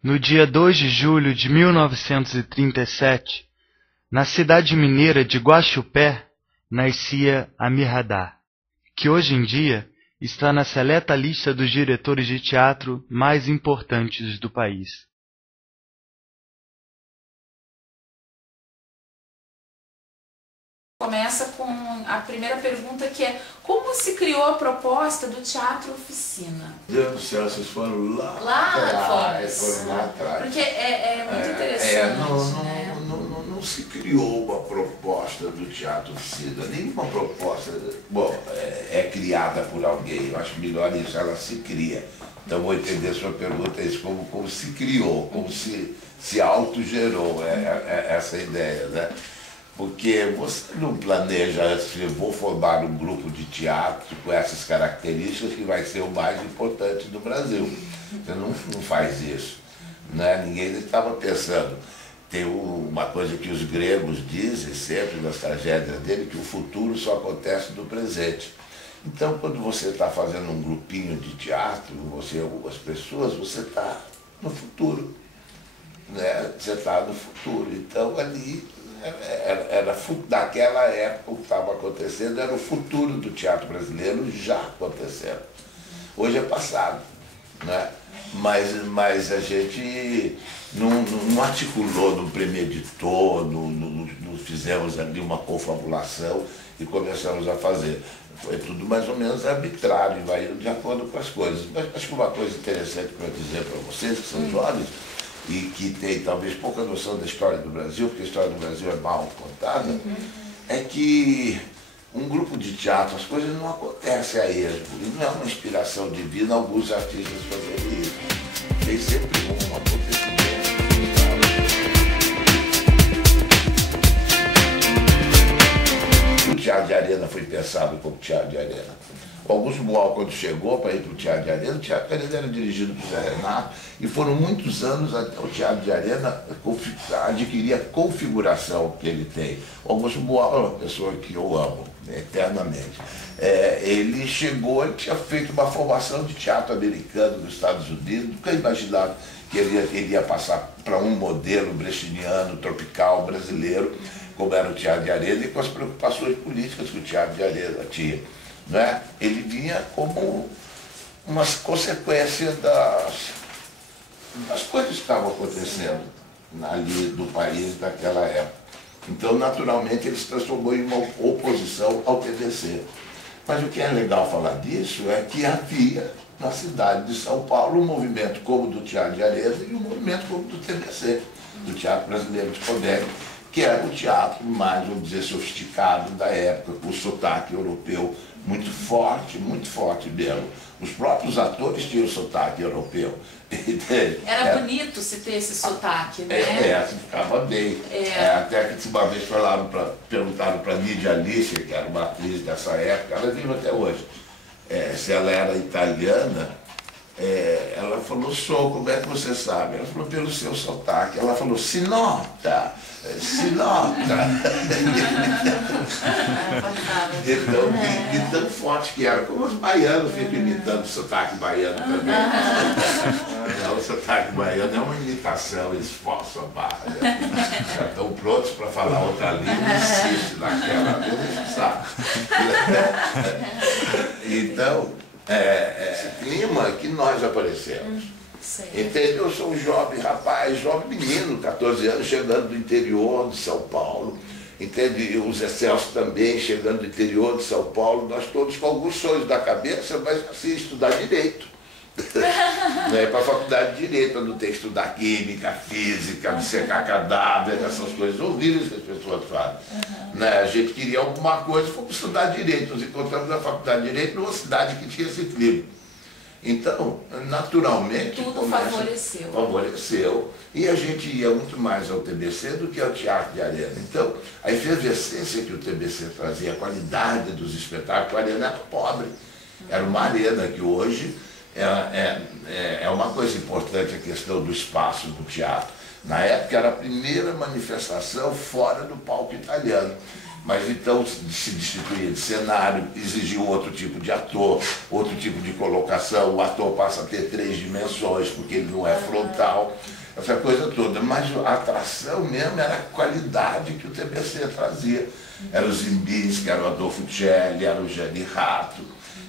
No dia 2 de julho de 1937, na cidade mineira de Guaxupé, nascia Amir Hadar, que hoje em dia está na seleta lista dos diretores de teatro mais importantes do país. Começa com a primeira pergunta, que é: como se criou a proposta do Teatro Oficina? Meu Deus do céu, vocês foram lá atrás. Foram lá atrás. Porque é muito interessante. Não se criou uma proposta do Teatro Oficina, nenhuma proposta. Bom, é criada por alguém, eu acho melhor isso, ela se cria. Então vou entender a sua pergunta, isso, como se criou, como se autogerou essa ideia, né? Porque você não planeja, vou formar um grupo de teatro com essas características que vai ser o mais importante do Brasil. Você não faz isso, né? Ninguém estava pensando. Tem uma coisa que os gregos dizem sempre nas tragédias dele, que o futuro só acontece no presente. Então, quando você está fazendo um grupinho de teatro, você e algumas pessoas, você está no futuro, né? Você está no futuro. Então, ali... daquela época o que estava acontecendo era o futuro do teatro brasileiro já acontecendo. Hoje é passado, né? Mas a gente não articulou, não premeditou, não fizemos ali uma confabulação e começamos a fazer. Foi tudo mais ou menos arbitrário, vai de acordo com as coisas. Mas acho que uma coisa interessante para dizer para vocês, que são jovens, e que tem talvez pouca noção da história do Brasil, porque a história do Brasil é mal contada, é que um grupo de teatro, as coisas não acontecem a esmo, e não é uma inspiração divina alguns artistas fazerem isso. Tem sempre um acontecimento. O Teatro de Arena foi pensado como Teatro de Arena. O Augusto Boal, quando chegou para ir para o Teatro de Arena, o Teatro de Arena era dirigido por Zé Renato, e foram muitos anos até o Teatro de Arena adquirir a configuração que ele tem. O Augusto Boal é uma pessoa que eu amo, né, eternamente. Ele chegou, ele tinha feito uma formação de teatro americano nos Estados Unidos, nunca imaginava que ele ia passar para um modelo brechiniano, tropical, brasileiro, como era o Teatro de Arena, e com as preocupações políticas que o Teatro de Arena tinha. Né? Ele vinha como uma consequência das coisas que estavam acontecendo ali do país naquela época. Então, naturalmente, ele se transformou em uma oposição ao TBC. Mas o que é legal falar disso é que havia na cidade de São Paulo um movimento como o do Teatro de Arena e um movimento como o do TBC, do Teatro Brasileiro de Comédia, que era o teatro mais, vamos dizer, sofisticado da época, com o sotaque europeu muito forte mesmo. Os próprios atores tinham sotaque europeu. Era bonito se ter esse sotaque, né? Ficava bem. Até que uma vez perguntaram para Lídia Alice, que era uma atriz dessa época, ela vive até hoje, se ela era italiana. Ela falou, como é que você sabe? Ela falou, pelo seu sotaque. Ela falou, se nota. Então, de tão forte que era, como os baianos ficam imitando o sotaque baiano também. O sotaque baiano é uma imitação, eles forçam a barra. Já estão prontos para falar outra língua, insiste naquela, Deus sabe. Então, esse clima que nós aparecemos. Entende? Eu sou um jovem rapaz, jovem menino, 14 anos, chegando do interior de São Paulo. Entende? E o Zé Celso também, chegando do interior de São Paulo. Nós todos com alguns sonhos da cabeça, mas assim, estudar direito. Não é para a faculdade de direito, não tem que estudar química, física, secar cadáver, essas coisas horríveis que as pessoas fazem. A gente queria alguma coisa, fomos estudar direito. Nos encontramos na faculdade de direito numa cidade que tinha esse clima. Então, naturalmente, tudo favoreceu. Favoreceu. E a gente ia muito mais ao TBC do que ao Teatro de Arena. Então, a efervescência que o TBC trazia, a qualidade dos espetáculos, a Arena era pobre. Era uma arena que hoje é uma coisa importante, a questão do espaço do teatro. Na época era a primeira manifestação fora do palco italiano. Mas então se destituía de cenário, exigia outro tipo de ator, outro tipo de colocação, o ator passa a ter 3 dimensões, porque ele não é frontal, essa coisa toda. Mas a atração mesmo era a qualidade que o TBC trazia. Eram os Zimbinski, era o Adolfo Celli, era o Gianni Ratto,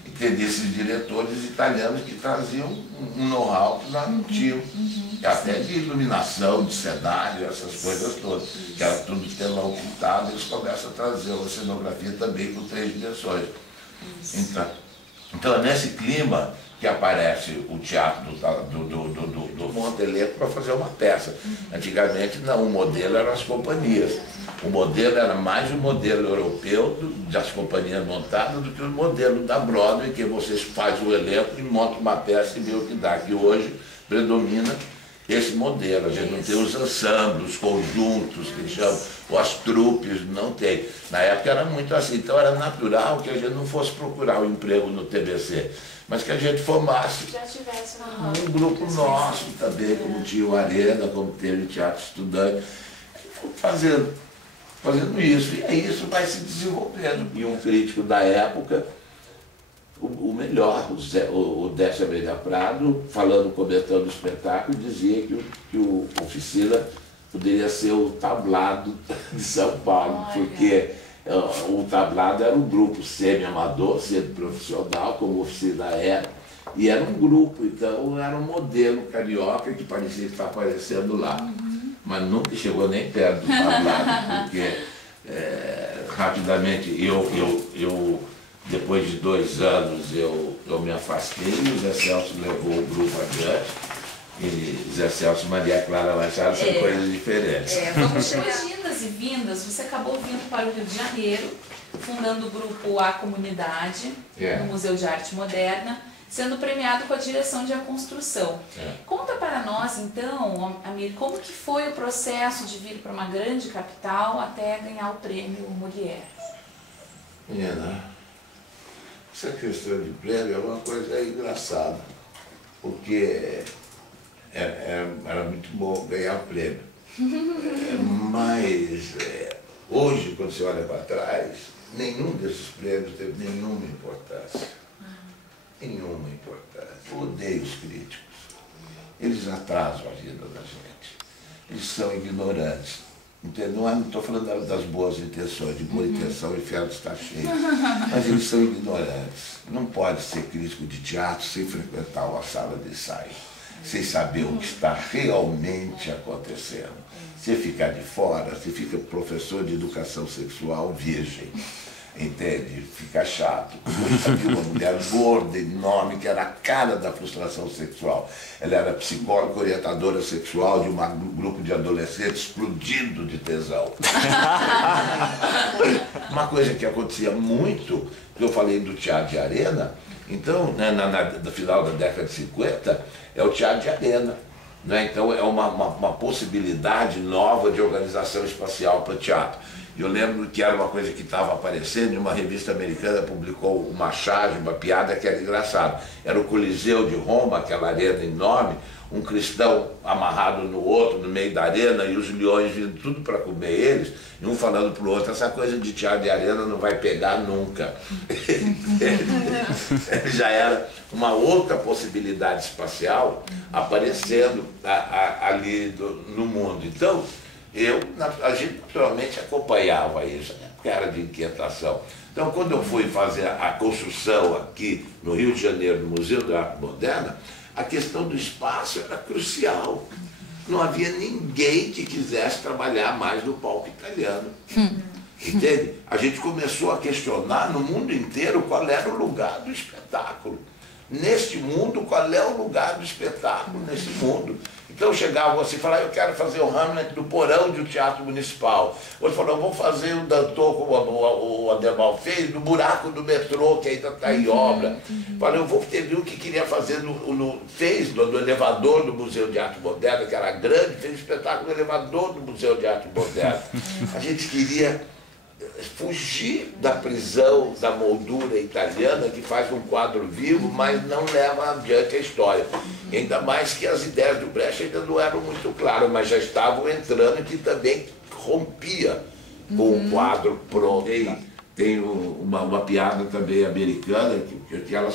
entendeu? Esses diretores italianos que traziam um know-how que nós não tínhamos. Até de iluminação, de cenário, essas coisas todas, que era tudo telão pintado, eles começam a trazer uma cenografia também com 3 dimensões. Então é nesse clima que aparece o teatro do Monteletto para fazer uma peça. Antigamente não, o modelo eram as companhias. O modelo era mais o modelo europeu das companhias montadas do que o modelo da Broadway, que você faz o elenco e monta uma peça e vê o que dá, que hoje predomina esse modelo. A gente não tem os ensembles, os conjuntos, que chamam, ou as trupes, não tem. Na época era muito assim, então era natural que a gente não fosse procurar um emprego no TBC, mas que a gente formasse um grupo nosso também, como tinha o Arena, como teve o Teatro Estudante, fazendo isso, e aí isso vai se desenvolvendo. E um crítico da época, o melhor, o Décio Amélia Prado, comentando o espetáculo, dizia que o Oficina poderia ser o Tablado de São Paulo, porque o Tablado era um grupo semi-amador, semi-profissional, como a Oficina era, e era um grupo, então era um modelo carioca que parecia estar aparecendo lá. Mas nunca chegou nem perto do Tablado, porque rapidamente depois de 2 anos eu me afastei, e o Zé Celso levou o grupo adiante, e Zé Celso e Maria Clara Machado são coisas diferentes. Vamos chegar indas e vindas, você acabou vindo para o Rio de Janeiro, fundando o grupo A Comunidade, no Museu de Arte Moderna, sendo premiado com a direção de A Construção. Conta para nós, então, Amir, como que foi o processo de vir para uma grande capital até ganhar o prêmio Molière? Menina, essa questão de prêmio é uma coisa engraçada, porque era muito bom ganhar o prêmio. Mas hoje, quando você olha para trás, nenhum desses prêmios teve nenhuma importância. Nenhuma importância. Eu odeio os críticos. Eles atrasam a vida da gente. Eles são ignorantes. Entendeu? Não estou falando das boas intenções. De boa intenção, o inferno está cheio. Mas eles são ignorantes. Não pode ser crítico de teatro sem frequentar uma sala de ensaio, sem saber o que está realmente acontecendo. Se ficar de fora, se fica professor de educação sexual virgem. Entende? Fica chato. Eu vi uma mulher gorda, enorme, que era a cara da frustração sexual. Ela era psicóloga, orientadora sexual de um grupo de adolescentes explodindo de tesão. Uma coisa que acontecia muito, que eu falei do teatro de arena, então, no final da década de 50, é o teatro de arena. Então é uma possibilidade nova de organização espacial para teatro. Eu lembro que era uma coisa que estava aparecendo, e uma revista americana publicou uma charge, uma piada que era engraçada. Era o Coliseu de Roma, aquela arena enorme, um cristão amarrado no outro, no meio da arena, e os leões vindo tudo para comer eles, e um falando para o outro, essa coisa de teatro de arena não vai pegar nunca. Já era uma outra possibilidade espacial aparecendo ali no mundo. Então, a gente naturalmente acompanhava isso, né? Porque era de inquietação. Então, quando eu fui fazer a construção aqui no Rio de Janeiro, no Museu da Arte Moderna, a questão do espaço era crucial. Não havia ninguém que quisesse trabalhar mais no palco italiano. Entende? A gente começou a questionar no mundo inteiro qual era o lugar do espetáculo. Neste mundo, qual é o lugar do espetáculo nesse mundo? Então chegava assim e falava, eu quero fazer o Hamlet do porão de um teatro municipal. Outro falou, eu vou fazer o Danton, como o Ademal fez, no buraco do metrô, que ainda está em obra. Falei, eu vou ter um que queria fazer, fez no elevador do Museu de Arte Moderna, que era grande, fez o espetáculo no elevador do Museu de Arte Moderna. A gente queria fugir da prisão, da moldura italiana que faz um quadro vivo, mas não leva adiante a história. Ainda mais que as ideias do Brecht ainda não eram muito claras, mas já estavam entrando, que também rompia com o quadro pronto. Tem uma piada também americana que ela